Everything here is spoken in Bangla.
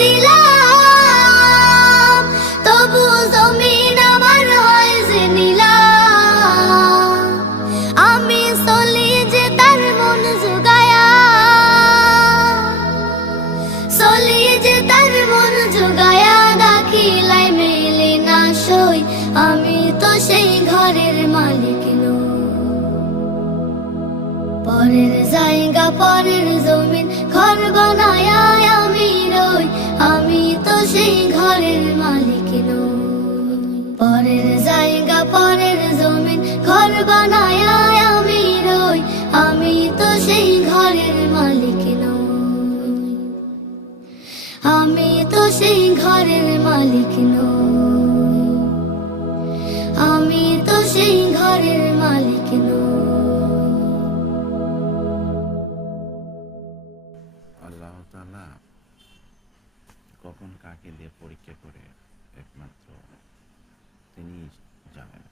দিলাম, তবু জমিন আমার হয় যে নিলাম। আমি চলি যে তার মন জুগায়া, চলি যে তার মন জুগায়া, দাখিলাই মেলে না সই, আমি তো সেই ঘরের মালিক নই। পরের জায়গা পরের জমিন ঘর বানায়া আমি রই, আমি তো সেই ঘরের মালিক নই। পরের জায়গা পরের জমিন ঘর বানায়া আমি রই, আমি তো সেই ঘরের মালিক নই। আমি তো সেই ঘরের মালিক নই, আমি তো সেই ঘরের মালিক নই। আল্লাহ তাআলা কখন কাকে দিয়ে পরীক্ষা করে একমাত্র তিনিই জানেন।